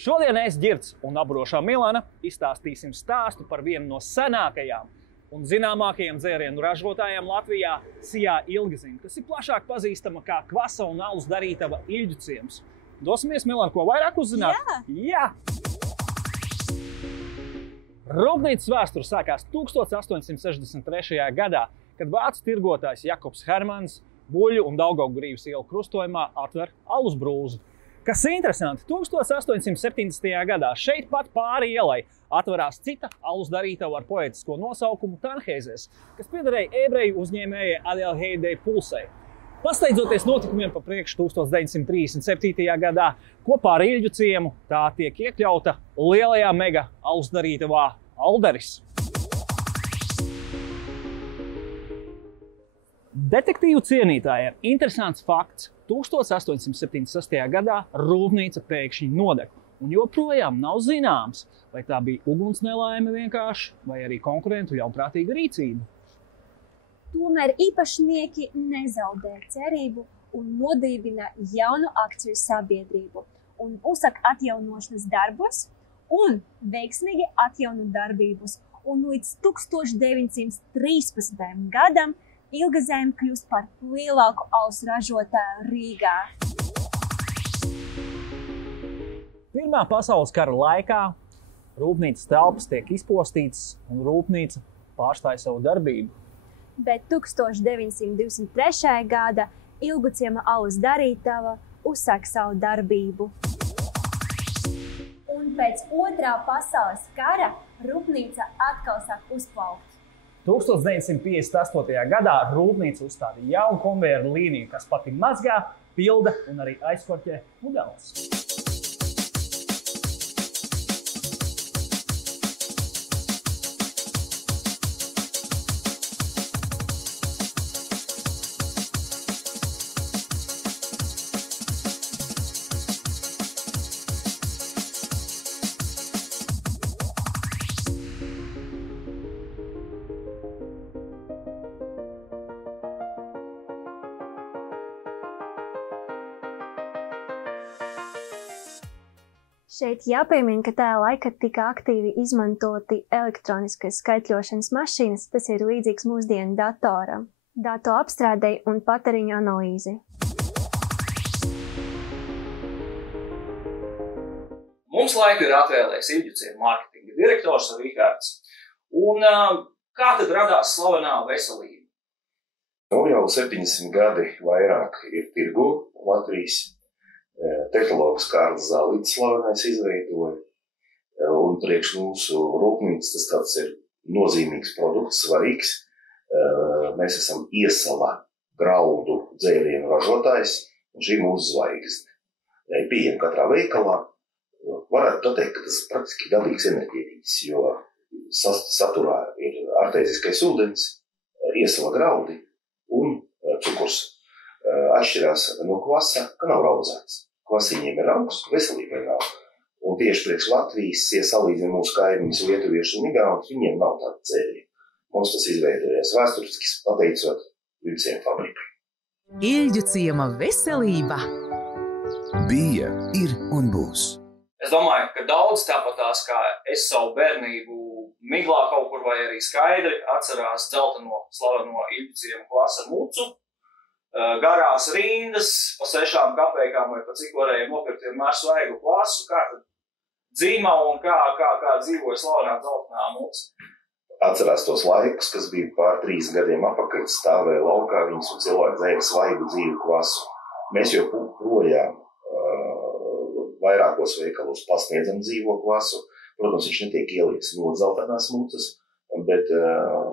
Šodien es, Ģirds un apbrošā Milana izstāstīsim stāstu par vienu no senākajām un zināmākajiem dzērienu ražotājiem Latvijā – Sijā Ilgzim, kas ir plašāk pazīstama kā kvasa un alus darītava Ilģu ciems. Dosimies, Milana, ko vairāk uzzināt? Jā! Rūpnīcas vēsture sākās 1863. gadā, kad vācu tirgotājs Jakobs Hermans Buļļu un Daugavgrīvas ielu krustojumā atver alus brūzi. Kas interesanti, 1870. gadā šeit pat pāri ielai atverās cita alus darītava ar poētisko nosaukumu Tanheizes, kas piederēja ebreju uzņēmējai Adelheidei Pulsei. Pasteidzoties notikumiem pa priekšu 1937. gadā, kopā ar Ilģu ciemu tā tiek iekļauta lielajā mega alus darītavā Alderis. Detektīvu cienītājiem interesants fakts. 1876. gadā rūpnīca pēkšņi nodeg, un joprojām nav zināms, vai tā bija uguns nelaime vienkārši, vai arī konkurentu ļaunprātīga rīcība. Tomēr īpašnieki nezaudē cerību un nodibina jaunu akciju sabiedrību un uzsāk atjaunošanas darbus un veiksmīgi atjauno darbības. Un līdz 1913. gadam Ilgzem kļūst par lielāku alus ražotāju Rīgā. Pirmā pasaules kara laikā rūpnīcas telpas tiek izpostītas un rūpnīca pārstāja savu darbību. Bet 1923. gada Ilgu ciema alus darītava uzsāk savu darbību. Un pēc Otrā pasaules kara rūpnīca atkal sāk uzplaukt. 1958. gadā rūpnīca uzstāda jaunu konvejeru līniju, kas pati mazgā, pilda un arī aizkorķē pudeles. Šeit jāpiemina, ka tajā laikā tika aktīvi izmantoti elektroniskas skaitļošanas mašīnas, tas ir līdzīgs mūsdienu datoram, datu apstrādei un patēriņu analīzi. Mums laiku ir atvēlējis Ilģu ciema mārketinga direktors Rihards. Un kā tad radās slavenā veselība? Jau 70 gadi vairāk ir tirgu Latvijas. Tehnologs Kārlis Zālītis slavenais izveidoja, un priekš mūsu rūpnīcas tas tāds ir nozīmīgs produkts, svarīgs. Mēs esam Iesala graudu dzērienu ražotājs, un šī mūsu zvaigzne. Pieejam katrā veikalā, varētu teikt, ka tas praktiski dabīgs enerģētiķis, jo saturā ir artēziskais ūdens, Iesala graudi un cukurs. Atšķirās no kvasa, ka nav raudzēts. Kvasiņiem ir augsts, veselībai nav. Un tieši priekš Latvijas, ja salīdzina mūsu kaimiņus lietuviešus un igauņus, viņiem nav tāda dzēriena. Mums tas izveidojās vēsturiski pateicot Ilģu ciema fabrikai. Ilģu ciema veselība bija, ir un būs. Es domāju, ka daudz tāpatās kā es savu bērnību miglā kaut kur vai arī skaidri atcerās dzelteno slaveno Ilģu ciema kvasa mucu. Garās rindas, pa 6 kapeikām vai pa cik varēja nopirkt vienmēr svaigu kvasu, kā tad dzīma un kā dzīvoja slavenā dzeltenā muca. Atcerās tos laikus, kas bija pār 3 gadiem apakaļ, stāvēja laukā viņas un cilvēki dzēra svaigu dzīvu kvasu. Mēs joprojām vairākos veikalos pasniedzam dzīvo kvasu. Protams, viņš netiek ieliekts no dzeltenās mucas, bet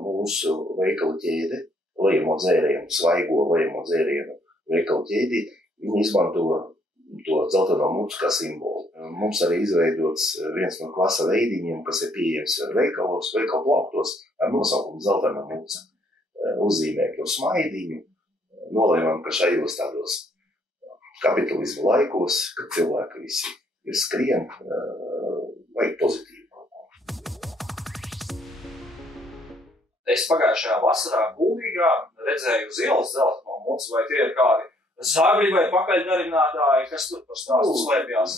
mūsu veikalu ķēde, lejamo dzērienu, svaigo lejamo dzērienu veikalu ķēdī, viņi izmanto to dzelteno mucu kā simbolu. Mums arī izveidots viens no kvasa veidiņiem, kas ir pieejams veikalos, veikalu plauktos ar nosaukumu dzeltena muca. Uzzīmēt to smaidiņu, nolēmām, ka šajos tādos kapitalismu laikos, kad cilvēki visi ir skrien, vajag pozitīvu. Es pagājušajā vasarā Gulbīgā redzēju uz ielas dzelteno mucu, vai tie ir kādi zagļi vai pakaļdarinātāji, kas tur par stāstu slēpjās?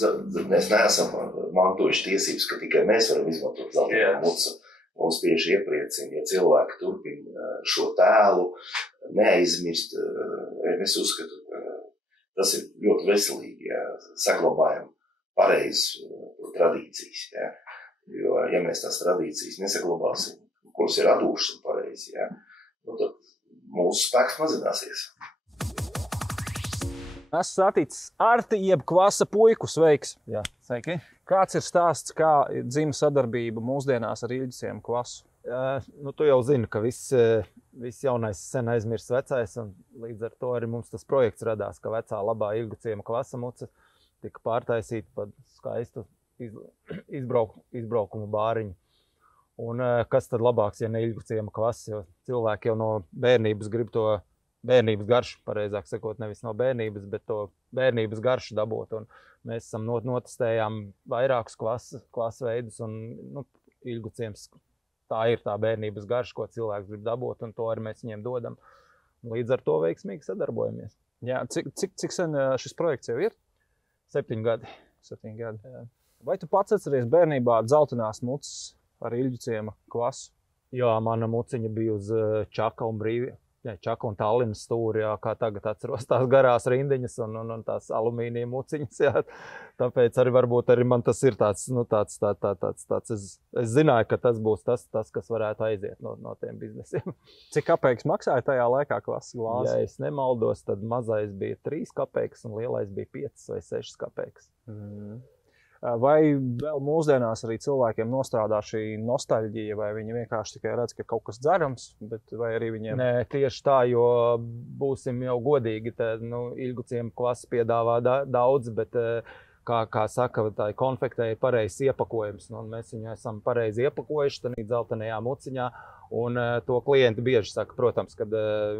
Mēs neesam mantojuši tiesības, ka tikai mēs varam izmantot zeltaino mucu. Mums tieši iepriecina, ja cilvēki turpina šo tēlu, neaizmirst. Es uzskatu, ka tas ir ļoti veselīgi, ja saglabājam pareizi tradīcijas. Ja. Jo, ja mēs tās tradīcijas nesaglabāsim, kuras ir atdūšas un pareizi, ja, tad mūsu spēks mazināsies. Es saticis Arti jeb Kvasa puiku, sveiks. Jā, sveiki. Kāds ir stāsts, kā dzima sadarbība mūsdienās ar Ilģiciem Kvasu? Tu jau zini, ka viss jaunais sen aizmirsts vecais, un līdz ar to arī mums tas projekts radās, ka vecā labā Ilģiciem Kvasa muca tika pārtaisīta par skaistu izbraukumu bāriņu. Un kas tad labāks, ja ne Ilģiciem Kvasa, jo cilvēki jau no bērnības grib to bērnības garšu, pareizāk sakot, nevis no bērnības, bet to bērnības garšu dabot. Un mēs esam notestējām vairākus klases veidus, un Ilģiciems tā ir tā bērnības garša, ko cilvēks grib dabot, un to arī mēs viņiem dodam. Līdz ar to veiksmīgi sadarbojamies. Jā, cik sen šis projekts jau ir? 7 gadi. 7 gadi. Jā. Vai tu pats atceries bērnībā dzeltenās mucas ar Ilģiciema Kvasu? Jā, mana muciņa bija uz Čaka un Tallinas stūri, jā, kā tagad atceros tās garās rindiņas un tās alumīnija muciņas, jā. Tāpēc arī varbūt arī man tas ir tāds, es zināju, ka tas būs tas, kas varētu aiziet no tiem biznesiem. Cik kapeikas maksāja tajā laikā Kvasas glāzi? Ja es nemaldos, tad mazais bija 3 kapeikas un lielais bija 5 vai 6 kapeikas. Vai vēl mūsdienās arī cilvēkiem nostrādā šī nostalģija, vai viņi vienkārši tikai redz, ka kaut kas dzerams, bet vai arī viņiem... Nē, tieši tā, jo būsim jau godīgi, Ilģiciem Kvasa piedāvā daudz, bet, kā saka, tā konfektē ir pareizs iepakojums, un mēs viņu esam pareizi iepakojuši tādā dzeltenajā muciņā, un to klienti bieži saka, protams, kad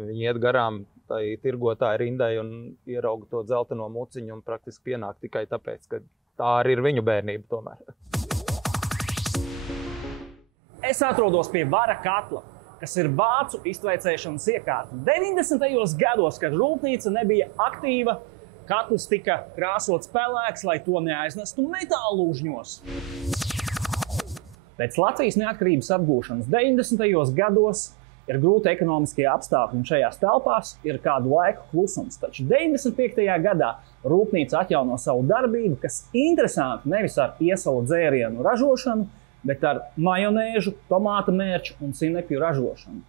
viņi iet garām tai tirgotāji rindai un ierauga to dzelteno muciņu un praktiski pienāk tikai tāpēc, ka tā arī ir viņu bērnība tomēr. Es atrodos pie vara katla, kas ir vācu iztveicēšanas iekārta. 90. gados, kad rūpnīca nebija aktīva, katls tika krāsots pelēks, lai to neaiznestu metālūžņos. Pēc Latvijas neatkarības atgūšanas 90. gados ir grūti ekonomiskie apstākļi, un šajās telpās ir kādu laiku klusums. Taču 95. gadā rūpnīca atjauno savu darbību, kas interesanti nevis ar iesalu dzērienu ražošanu, bet ar majonēžu, tomāta mērču un sinepju ražošanu.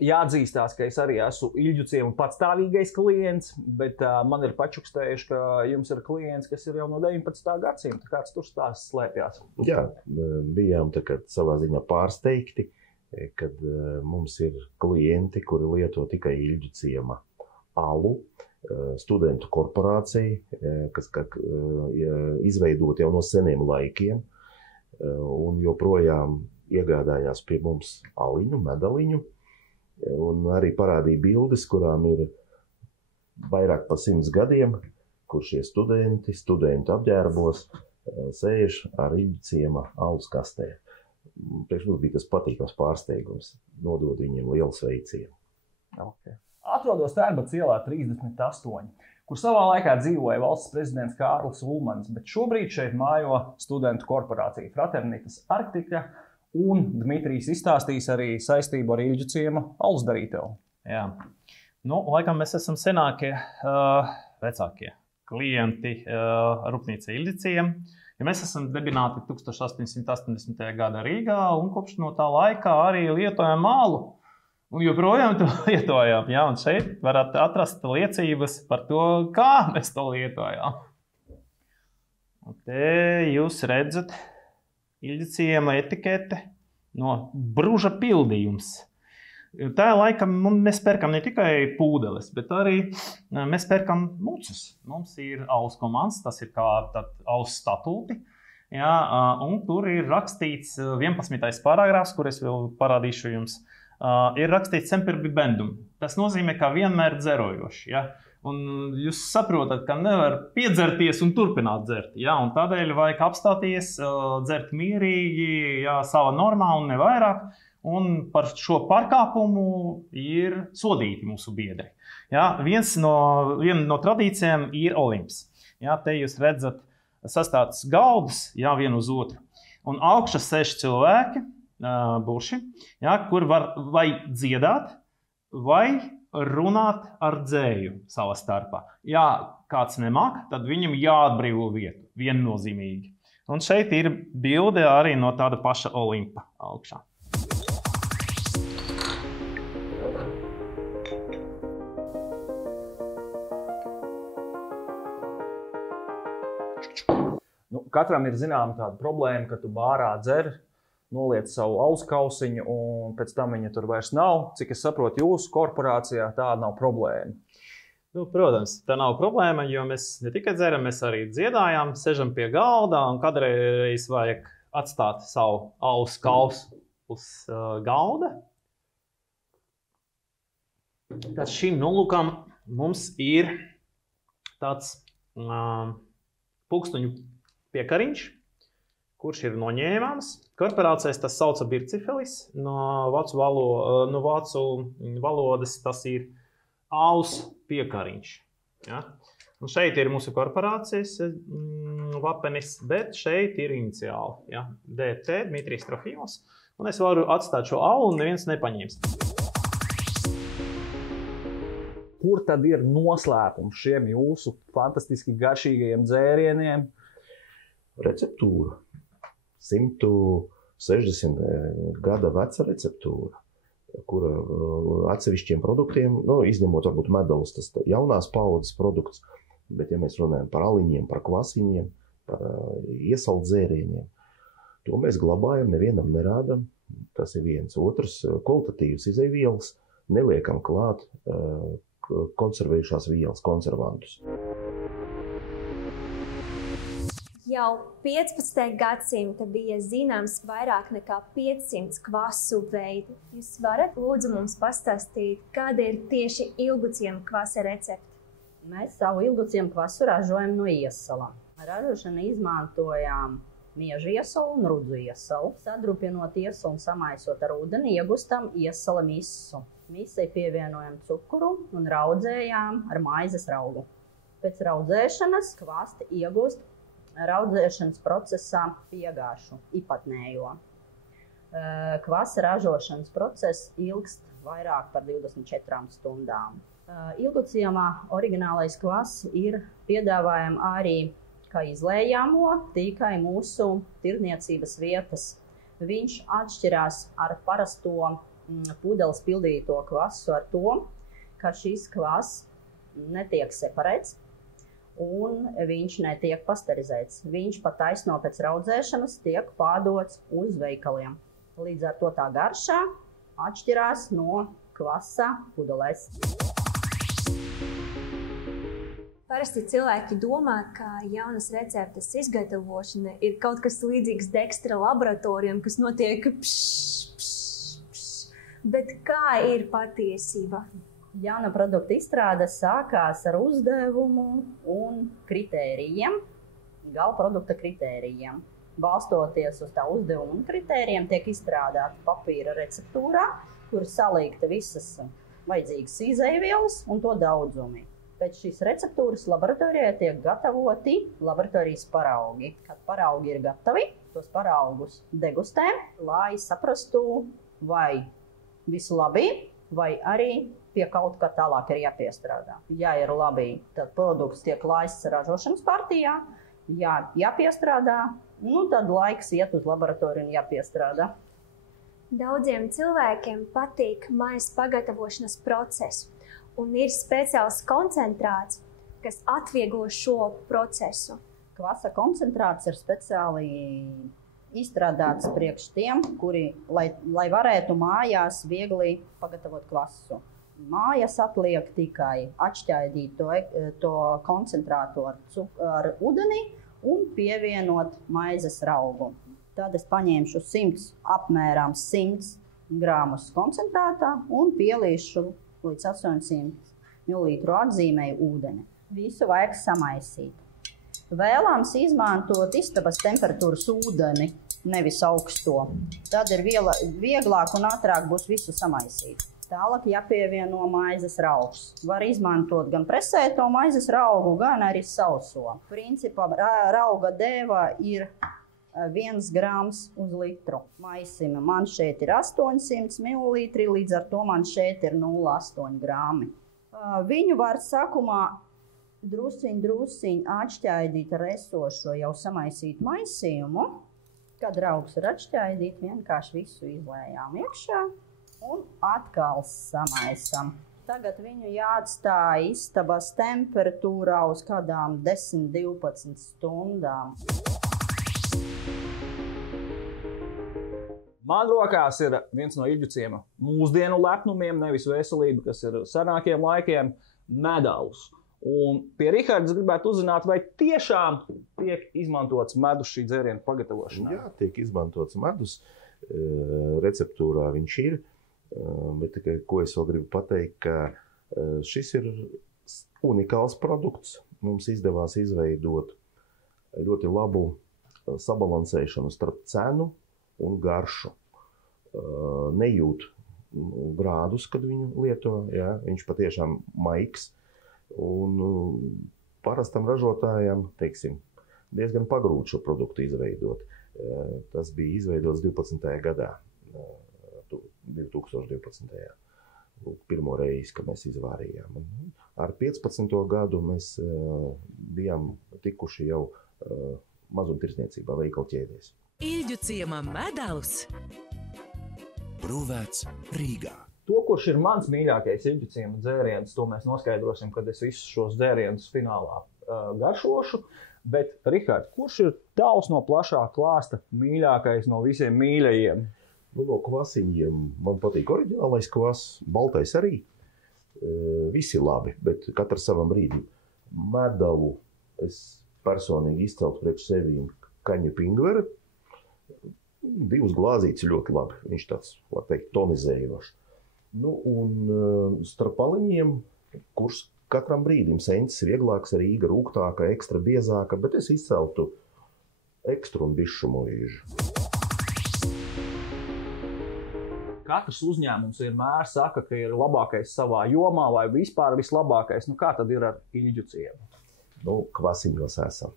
Jāatzīstās, ka es arī esmu Ilģiciemu patstāvīgais klients, bet man ir pačukstējuši, ka jums ir klients, kas ir jau no 19. gadsimta. Kāds tur stāsts slēpjās? Jā, bijām savā ziņā pārsteigti, kad mums ir klienti, kuri lieto tikai Ilģiciema alu, studentu korporācija, kas izveidot jau no seniem laikiem, un joprojām iegādājās pie mums aliņu, medaliņu, un arī parādīja bildes, kurām ir vairāk pa 100 gadiem, kur šie studentu apģērbos sēž ar Ilģiciema alus kastē. Priekš mums bija tas patīkams pārsteigums, nodot viņiem lielu sveicienu. Okay. Atrodos Tērbats ielā 38, kur savā laikā dzīvoja valsts prezidents Kārlis Ulmans, bet šobrīd šeit mājo studentu korporācija Fraternitas Arktika, un Dmitrijs izstāstīs arī saistību ar Ilģiciema alusdarītavu. Jā. Laikam mēs esam senākie, vecākie klienti rūpnīca Ilģiciem. Ja mēs esam dibināti 1880. gada Rīgā, un kopš no tā laikā arī lietojam alu. Un joprojām to lietojam. Ja? Un šeit varat atrast liecības par to, kā mēs to lietojam. Un te jūs redzat Ilģiciema etikete no bruža pildījums. Tā laika mēs pērkam ne tikai pūdeles, bet arī mēs pērkam mucas. Mums ir alus komands, tas ir kā alus statūti. Jā, un tur ir rakstīts 11. paragrāfs, kur es vēl parādīšu jums. Ir rakstīts semper bibendum. Tas nozīmē, ka vienmēr dzerojoši. Ja? Un jūs saprotat, ka nevar piedzerties un turpināt dzert. Ja? Un tādēļ vajag apstāties, dzert mierīgi, ja, sava normā un ne vairāk. un par šo pārkāpumu ir sodīti mūsu biedri. Ja, viena no tradīcijām ir Olimps. Ja, te jūs redzat sastātas galdas, ja, vienu uz otru. Un augšā 6 cilvēki, burši, ja, kur var vai dziedāt, vai runāt ar dzēju savā starpā. Ja kāds nemāk, tad viņam jāatbrīvo vietu, viennozīmīgi. Un šeit ir bilde arī no tāda paša Olimpa augšā. Katram ir zināma tāda problēma, ka tu bārā dzer, noliec savu auskausiņu un pēc tam viņa tur vairs nav. Cik es saprotu, jūsu korporācijā tāda nav problēma. Nu, protams, tā nav problēma, jo mēs ne tikai dzeram, mēs arī dziedājām, sežam pie galda un kādreiz vajag atstāt savu alus kausu uz galda. Tad šim nolūkam mums ir tāds pulkstuņu piekariņš, kurš ir noņēmams. Korporācijas tas sauca bircifelis, no vācu valodas tas ir alus piekariņš. Ja? Un šeit ir mūsu korporācijas vapenis, bet šeit ir iniciāli. Ja? DT, Dmitrijs Trofimos. Un es varu atstāt šo alu un neviens nepaņems. Kur tad ir noslēpums šiem jūsu fantastiski garšīgajiem dzērieniem? Receptūra. 160 gada veca receptūra, kura atsevišķiem produktiem, izņemot varbūt medalus, tas jaunās paudzes produkts, bet ja mēs runājam par aliņiem, par kvasiņiem, par iesaldzērieniem, to mēs glabājam, nevienam nerādam. Tas ir viens. Otrs, kvalitatīvas izejvielas, neliekam klāt konservējušās vielas, konservantus. Jau 15. gadsimta bija zināms vairāk nekā 500 kvasu veidi. Jūs varat lūdzu mums pastāstīt, kāda ir tieši ilguciema kvasa recepte? Mēs savu ilguciema kvasu ražojam no iesalām. Ražošana izmantojām miežu iesalu un rudzu iesalu. Sadrupinot iesalu un samaisot ar ūdeni, iegustam iesala misu. Misai pievienojam cukuru un raudzējām ar maizes raugu. Pēc raudzēšanas kvasti iegūst raudzēšanas procesā piegāšu īpatnējo. Kvasa ražošanas process ilgst vairāk par 24 stundām. Ilguciemā oriģinālais kvass ir piedāvājam arī kā izlējamo tikai mūsu tirdzniecības vietas. Viņš atšķirās ar parasto pudeles pildīto kvasu ar to, ka šis kvass netiek separēts, un viņš netiek pasterizēts. Viņš pat taisno pēc raudzēšanas tiek pārdots uz veikaliem. Līdz ar to tā garšā atšķirās no kvasa pudelēs. Parasti cilvēki domā, ka jaunas receptes izgatavošana ir kaut kas līdzīgs Dextra laboratorijam, kas notiek Bet kā ir patiesība? Jauna produkta izstrāde sākās ar uzdevumu un kritērijiem, gala produkta kritērijiem. Balstoties uz tā uzdevumu un kritērijiem tiek izstrādāta papīra receptūrā, kur salikta visas vajadzīgas izejvielas un to daudzumi. Pēc šīs receptūras laboratorijā tiek gatavoti laboratorijas paraugi. Kad paraugi ir gatavi, tos paraugus degustē, lai saprastu, vai visu labi, vai arī pie kaut kā tālāk ir jāpiestrādā. Ja ir labi, tad produkts tiek laists ražošanas partijā. Ja jāpiestrādā, tad laiks iet uz laboratoriju un jāpiestrādā. Daudziem cilvēkiem patīk maisa pagatavošanas procesu, un ir speciāls koncentrāts, kas atvieglo šo procesu. Kvasa koncentrāts ir speciāli izstrādāts priekš tiem, kuri, lai varētu mājās viegli pagatavot kvasu. Mājas atliek tikai atšķaidīt to koncentrātu ar ūdeni un pievienot maizes raugu. Tad es paņemšu apmēram 100 grāmus koncentrātā un pielīšu līdz 800 ml atzīmēju ūdeni. Visu vajag samaisīt. Vēlams izmantot istabas temperatūras ūdeni, nevis augsto. Tad ir vieglāk un ātrāk būs visu samaisīt. Tālāk jāpievieno maizes raugs. Var izmantot gan presēto maizes raugu, gan arī sauso. Principā rauga deva ir 1 grams uz litru. Maisima man šeit ir 800 ml, līdz ar to man šeit ir 0,8 grami. Viņu var sākumā drusciņ atšķaidīt ar esošo jau samaisīt maisījumu. Kad raugs ir atšķaidīt, vienkārši visu izlējām iekšā un atkal samaisam. Tagad viņu jāatstāj istabas temperatūrā uz kādām 10-12 stundām. Man rokās ir viens no Ilģuciema mūsdienu lepnumiem, nevis veselība, kas ir senākiem laikiem, medalus. Un pie Riharda gribētu uzzināt, vai tiešām tiek izmantots medus šī dzēriena pagatavošanā? Jā, tiek izmantots medus. Receptūrā viņš ir. Bet tikai, ko es vēl gribu pateikt, ka šis ir unikāls produkts. Mums izdevās izveidot ļoti labu sabalansēšanu starp cenu un garšu. Nejūt grādus, kad viņu lieto. Jā, viņš patiešām maigs. Un parastam ražotājam, teiksim, diezgan pagrūti šo produktu izveidot. Tas bija izveidots 12. gadā, 2012. Pirmo reizi, kad mēs izvārījām. Ar 15. gadu mēs bijām tikuši jau mazumtirdzniecībā veikalķēdēs. Ilģuciema medalus. Brūvēts Rīgā. To, kurš ir mans mīļākais Ilģuciema dzēriens, to mēs noskaidrosim, kad es visus šos dzērienus finālā garšošu. Bet, Rihard, kurš ir tavs no plašā klāsta mīļākais no visiem mīļajiem? No kvasiņiem man patīk oriģinālais kvass, baltais arī. Visi labi, bet katrs savam brīdim. Medalu es personīgi izceltu priekš sevīm kaņu pingvera. 2 glāzītes ļoti labi. Viņš tāds, var teikt, tonizējošs. Un starp paliņiem, kurš katram brīdim sencis vieglāks, Rīga rūgtāka, ekstra biezāka, bet es izceltu ekstru un bišu mūžu. Katrs uzņēmums vienmēr saka, ka ir labākais savā jomā vai vispār vislabākais. Kā tad ir ar Ilģuciemu? Kvasiņos esam.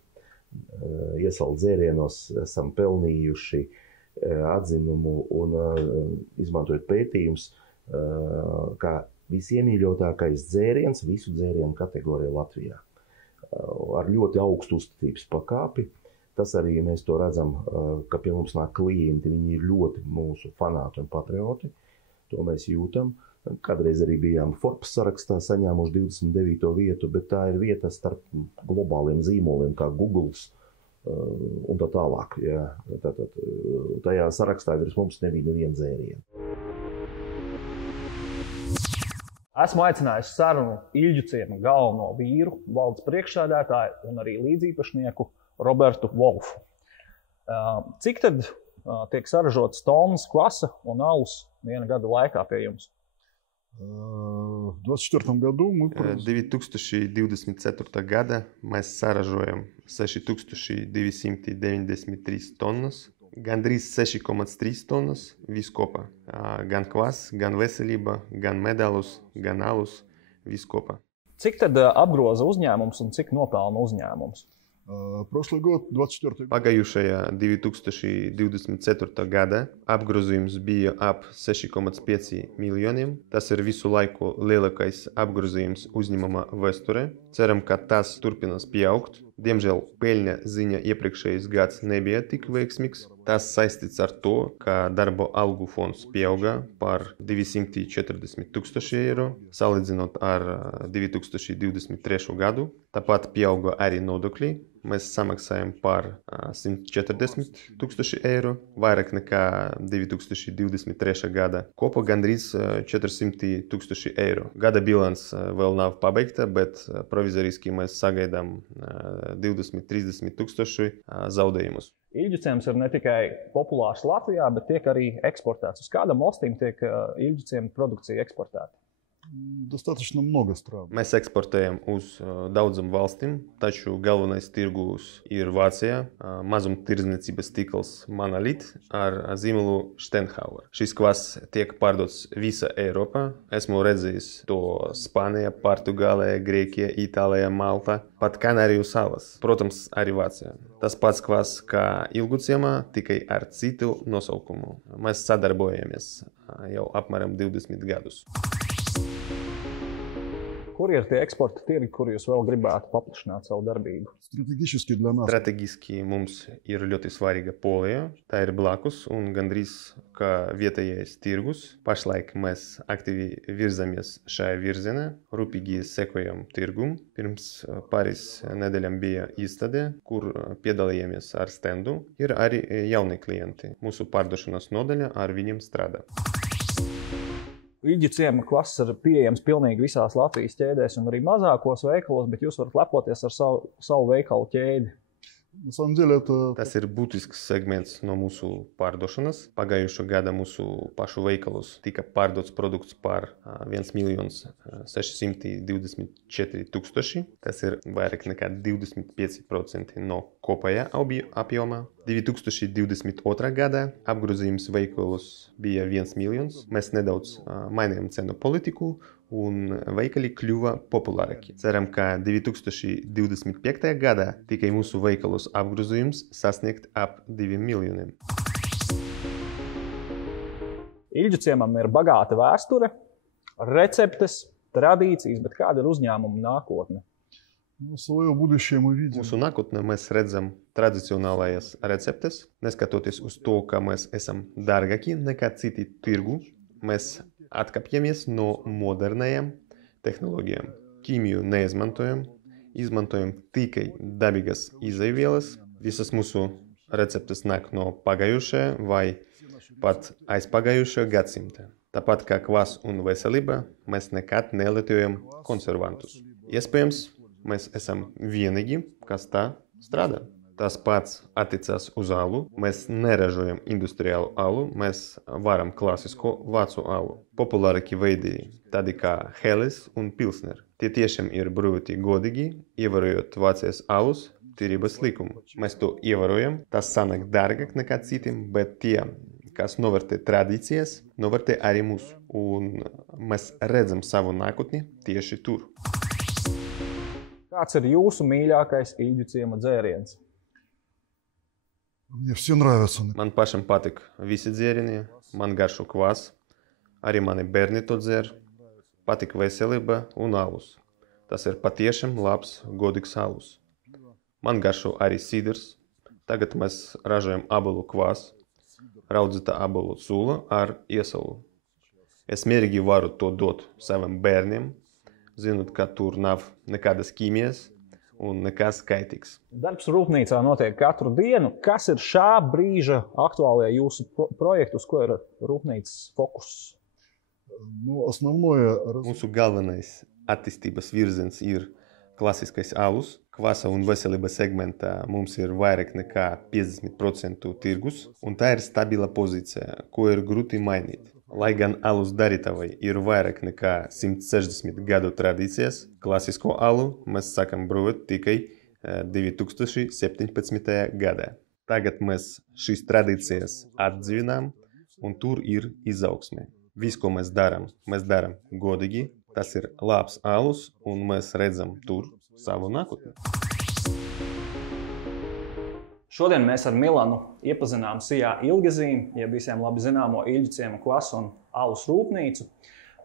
Iesalt dzērienos esam pelnījuši atzinumu un izmantojot pētījumus, kā visiemīļotākais dzēriens visu dzērienu kategorijā Latvijā. Ar ļoti augstu uzticības pakāpi. Tas arī mēs to redzam, ka pie mums nāk klienti, viņi ir ļoti mūsu fanāti un patrioti. To mēs jūtam. Kādreiz arī bijām Forbes sarakstā, saņēmuši 29. vietu, bet tā ir vieta starp globāliem zīmoliem, kā Googles un tā tālāk. Jā. Tajā sarakstā virs mums nebija neviena dzēriena. Esmu aicinājis sarunu Ilģuciema galveno vīru, valdes priekšsēdētāju un arī līdzīpašnieku Robertu Wolfu. Cik tad tiek saražotas tonnas kvasa un alus viena gada laikā pie jums? В 2024 году мы 2024 gada mēs saražojam 6293 tonnas, gandrīz 6,3 tonnas viss kopā. Gan kvass, gan veselība, gan medalus, gan alus, viss kopā. Cik tad apgroza uzņēmums un cik nopelna uzņēmums? Прошлый год, 24 Pagājušajā 2024. gada apgrozījums bija ap 6,5 miljoniem. Tas ir visu laiku lielākais apgrozījums uzņēmuma vēsturē. Ceram, ka tas turpinās pieaugt. Diemžēl peļņa ziņa iepriekšējais gads nebija tik veiksmīgs. Tas saistīts ar to, ka darba algu fonds pieauga par 240 000 eiro, salīdzinot ar 2023. gadu. Tāpat pieauga arī nodokļi. Mēs samaksājam par 140 000 eiro, vairāk nekā 2023. gada. Kopā gandrīz 400 000 eiro. Gada bilants vēl nav pabeigta, bet provizoriski mēs sagaidām 20-30 000 zaudējumus. Ilģuciems ir ne tikai populārs Latvijā, bet tiek arī eksportēts. Uz kādām valstīm tiek Ilģuciema produkcija eksportēta? Достаточно много стран. Mēs eksportējam uz daudzām valstīm, taču galvenais tirgus ir Vācijā. Mazumtirdzniecības tīkls Monolith ar zīmolu Steinhauer. Šis kvass tiek pārdots visā Eiropā. Esmu redzējis to Spānijā, Portugālē, Grieķijā, Itālijā, Maltā, pat Kanāriju salas. Protams, arī Vācijā. Tas pats kvass kā Ilguciemā, tikai ar citu nosaukumu. Mēs sadarbojamies jau apmēram 20 gadus. Kur ir tie eksporta tirgi, kur jūs vēl gribētu paplašināt savu darbību? Strateģiski mums ir ļoti svarīga Polija. Tā ir blakus un gandrīz kā vietējais tirgus. Pašlaik mēs aktīvi virzamies šajā virzienā, rūpīgi sekojam tirgumu. Pirms pāris nedēļām bija izstāde, kur piedalījāmies ar standu. Ir arī jauni klienti. Mūsu pārdošanas nodaļa ar viņiem strādā. Ilģu ciema kvass ir pieejams pilnīgi visās Latvijas ķēdēs un arī mazākos veikalos, bet jūs varat lepoties ar savu veikalu ķēdi. Tas ir būtisks segments no mūsu pārdošanas. Pagājušā gada mūsu pašu veikalos tika pārdots produkts par 1 624 000. Tas ir vairāk nekā 25% no kopējā apjomā. 2022. gadā apgrozījums veikalos bija 1 miljons. Mēs nedaudz mainījām cenu politiku un veikali kļuva populārāki. Ceram, ka 2025. gadā tikai mūsu veikalos apgrozījums sasniegt ap 2 miljoniem. Ilģu ciemam ir bagāta vēsture, receptes, tradīcijas, bet kāda ir uzņēmuma nākotne? Mūsu nākotnē mēs redzam tradicionālajās receptes. Neskatoties uz to, ka mēs esam dārgāki nekā citi tirgu, mēs atkāpjamies no modernajām tehnoloģijām. Ķīmiju neizmantojam, izmantojam tikai dabīgas izaivielas. Visas mūsu receptes nāk no pagājušā vai pat aizpagājušā gadsimta. Tāpat kā kvass un veselība, mēs nekad nelietojam konservantus. Iespējams, mēs esam vienīgi, kas tā strādā. Tas pats attiecās uz alu. Mēs neražojam industriālu alu, mēs varam klasisko vācu alu. Populārākie veidi tādi kā Helles un Pilsner. Tie tiešām ir brūti godīgi, ievērojot Vācijas alus tirības likumu. Mēs to ievērojam, tas sanāk dārgāk nekā citiem, bet tie, kas novērtē tradīcijas, novērtē arī mūsu. Un mēs redzam savu nākotni tieši tur. Kāds ir jūsu mīļākais Ilģu ciema dzēriens? Man pašam patīk visi dzērieni, man garšo kvass, arī mani bērni to dzer, patīk veselība un alus. Tas ir patiešām labs, godīgs alus. Man garšo arī sidrs. Tagad mēs ražojam ābolu kvass, raudzēta ābolu sula ar iesalu. Es mierīgi varu to dot saviem bērniem, zinot, ka tur nav nekādas ķīmijas un nekas kaitīgs. Darbs rūpnīcā notiek katru dienu. Kas ir šā brīža aktuālie jūsu projekti, uz ko ir rūpnīcas fokus? Mūsu galvenais attīstības virziens ir klasiskais alus. Kvasa un veselības segmentā mums ir vairāk nekā 50% tirgus, un tā ir stabila pozīcija, ko ir grūti mainīt. Lai gan alus darītavai ir vairāk nekā 160 gadu tradīcijas, klasisko alu mēs sākam brūvēt tikai 2017. gadā. Tagad mēs šīs tradīcijas atdzīvinām, un tur ir izaugsme. Viss, ko mēs darām godīgi, tas ir labs alus, un mēs redzam tur savu nākotni. Šodien mēs ar Milanu iepazinām Sijā Ilgezīm, ja visiem labi zināmo Ilģu ciema kvasu un alus rūpnīcu.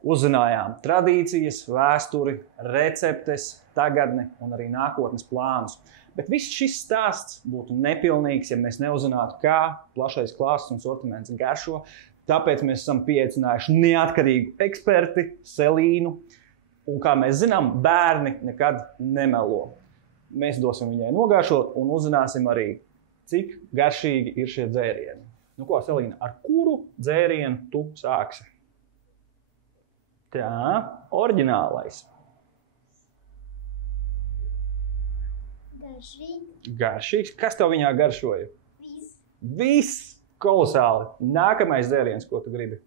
Uzzinājām tradīcijas, vēsturi, receptes, tagadni un arī nākotnes plānus. Bet viss šis stāsts būtu nepilnīgs, ja mēs neuzzinātu, kā plašais klāsts un sortiments garšo. Tāpēc mēs esam pieaicinājuši neatkarīgu eksperti, Selīnu. Un kā mēs zinām, bērni nekad nemelo. Mēs dosim viņai nogāršot un uzzināsim arī, cik garšīgi ir šie dzērieni. Nu ko, Selīna, ar kuru dzērienu tu sāksi? Tā, oriģinālais. Garšīgs. Kas tev viņā garšoja? Viss. Kolosāli. Nākamais dzēriens, ko tu gribi?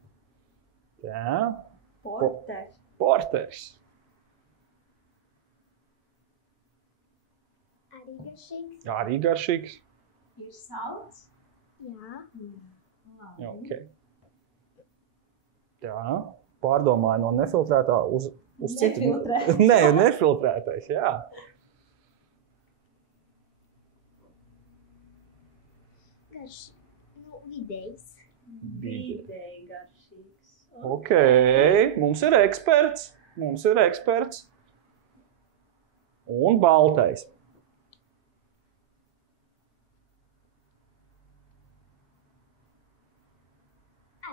Tā. Porteris. Arī garšīgs. Arī garšīgs. Ir salds? Jā. Okay. Tā, pārdomāju no nefiltrētā uz citu. Nē, nefiltrētais, jā. Vidējs. Vidēji garšīgs. Ok, mums ir eksperts. Un baltais.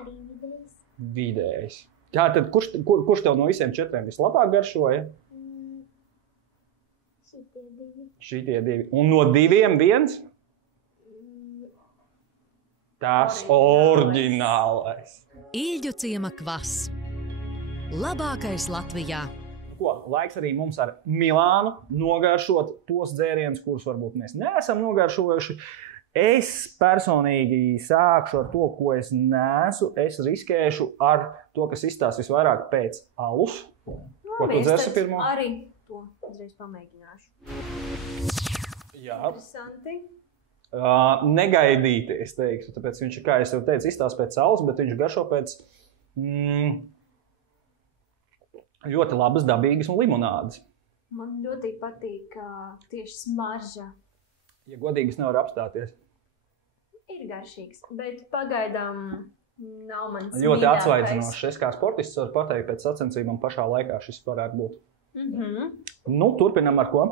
Arī vidējs. Vidējs. Jā, tad kurš tev no visiem 4 vislabāk garšoja? Šitie divi. Un no 2 viens? Tas oriģinālais. Ilģu ciema kvass. Labākais Latvijā. Ko, laiks arī mums ar Milānu nogaršot tos dzērienus, kurus varbūt mēs neesam nogaršojuši. Es personīgi sākšu ar to, ko es nesu. Es riskēšu ar to, kas izstās visvairāk pēc alus. Ko tu dzersi pirmo? Arī to uzreiz pamēģināšu. Jā. Interesanti. Negaidīti, es teiktu, tāpēc viņš, kā es jau teicu, izstās pēc alus, bet viņš garšo pēc ļoti labas, dabīgas un limonādes. Man ļoti patīk tieši smarža. Ja godīgi, es nevaru apstāties. Ir garšīgs, bet pagaidām nav mans mīļākais. Ļoti atsvaidzinošs. Es kā sportists varu pateikt, pēc sacensībām pašā laikā šis varētu būt. Nu, turpinam ar ko?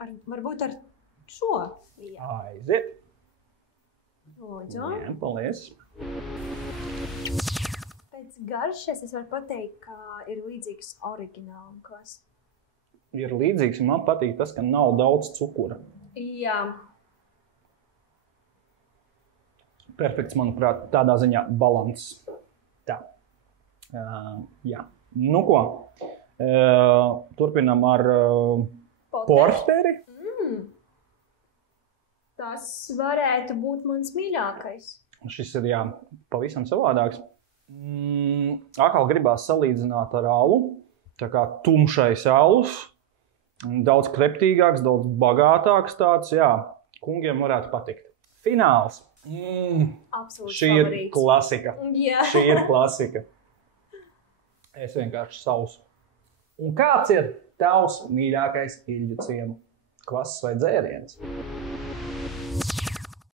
Varbūt ar šo. Aiziet. Lūdzu. Jā, paldies. Pēc garšas es varu pateikt, ka ir līdzīgs oriģinālam kvass. Ir līdzīgs, un man patīk tas, ka nav daudz cukura. Jā. Perfekts, manuprāt, tādā ziņā balanss. Tā. Jā. Nu ko, turpinam ar porteri. Tas varētu būt mans mīļākais. Šis ir, jā, pavisam savādāks. Atkal gribās salīdzināt ar alu. Tā kā tumšais alus. Daudz kreptīgāks, daudz bagātāks tāds, jā. Kungiem varētu patikt. Fināls. Absolūts Šī ir favorīts. klasika. Jā. Šī ir klasika. Es vienkārši sausu. Un kāds ir tavs mīļākais Ilģu ciemu kvass vai dzēriens?